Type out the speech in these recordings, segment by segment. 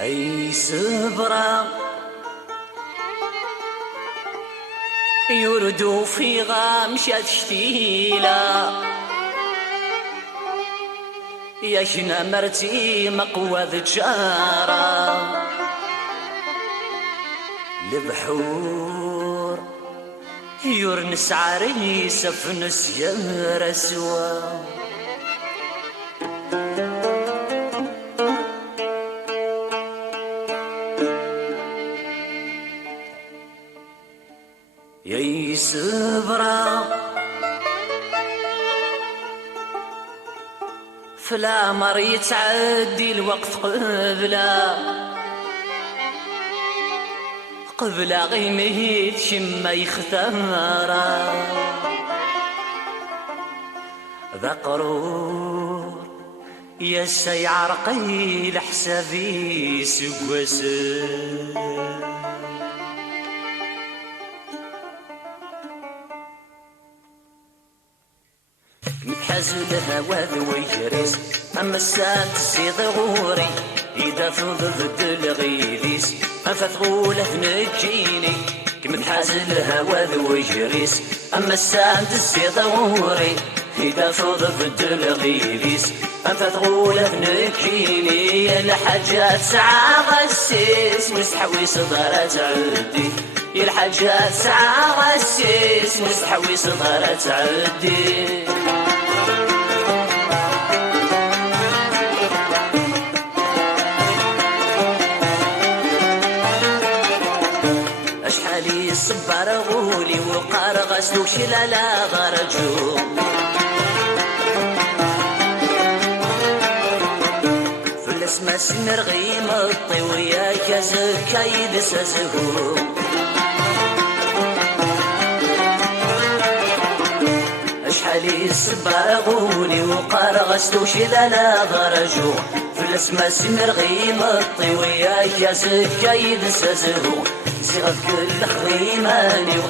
أي سبرة يردو في غامشة شتيلة يشنا مرتي مقوى ذجارة البحور يورنس عريس فنس يرسوا يا سبرة فلا مر يتعدي الوقت قبل غيمه شما يختارا ذا قرور يا سيعرقي لحسابي سقوسه متحاز الهوا ذوي جريس أما الساعة تزيد غوري إذا ضد الغيليس أفتغولة نجيني كمتحاز الهوا ذوي جريس أما الساعة تزيد غوري إذا ضد الغيليس أفتغولة نجيني الحاجات ساعة غسيس مستحوي صدارة تعدي الحاجات ساعة غسيس مستحوي صدارة تعدي أشحالي الصبار غولي وقار غسلو شلالا غرجو فلس ما سمر غيم الطوية كزكا يدسزهو أشحالي الصبار غولي وقار غسلو شلالا غرجو فلس ما سمر غيم الطوية كزكا يدسزهو زغف كل خيماني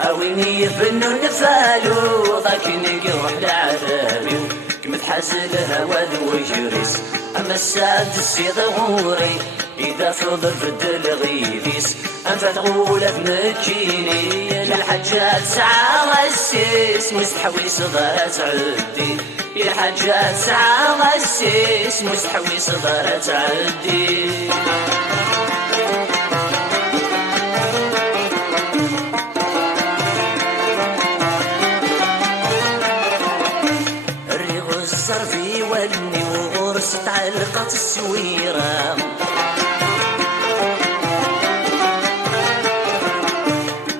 أويني يفنو نفالو ذاك نقروح لعذابي كمتحاز الهوا ذو جريس أما السعد السيد غوري إذا فضل فد الغيليس أنت تقول بنجيني الحاجات ساعة غسيس مستحوي صدارة تعدي الحاجات ساعة غسيس مستحوي صدارة تعدي الصرفي ولني وغرس تعلقت السويرة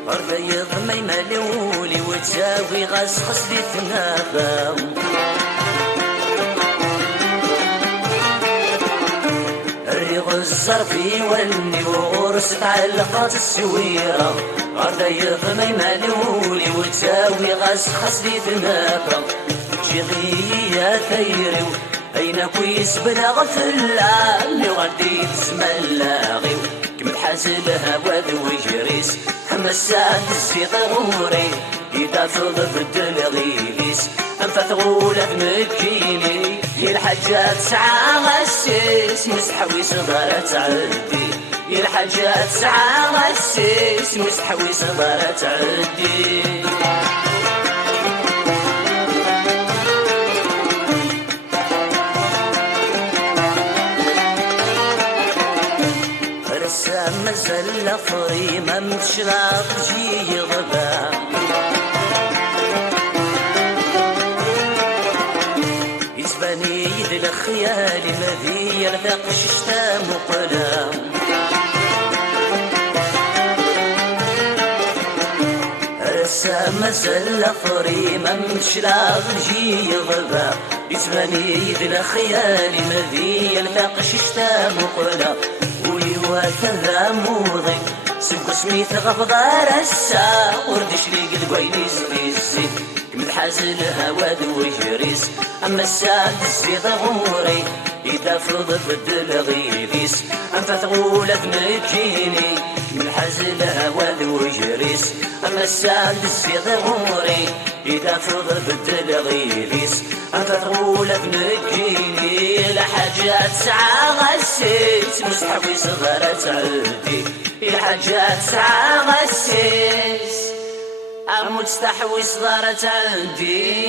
الريض ما يملولي وتساوي غسخس لي ثنابة الريض الصرفي ولني وغرس تعلقت السويرة الريض ما يملولي وتساوي غسخس لي ثنابة جيغي يا ثيري أين كويس بلا غفلة اللي غادي تسملاغي كمتحاز الهوا ذوي جريس أما الساعة تزيد غوري إذا فضل الغيليس أنفا تغولة بنجيني الحاجات ساعة غسيس مسحوي صدارة تعدي الحاجات ساعة غسيس مسحوي صدارة تعدي مازال فري ما مشراب جي غبا يسباني يد الخيال الذي يلفق شتا مقلا رسا مازال فري ما مشراب جي غبا يسباني يد الخيال الذي يلفق شتا مقلا وكذا موضي سبق سميت غفضار السا وردش لي قد قوينيز ليزي كمتحاز الهوا ذو جريس أما الساد الزيض غوري إذا فضل ضد الغيليس أنت تقول بنجيني كمتحاز الهوا ذو جريس أما الساد الزيض غوري إذا فضل ضد الغيليس أنت تقول بنجيني الحاجات ساعة غسيت مستحوي صغرت عندي الحاجات ساعة غسيت مستحوي صغرت عندي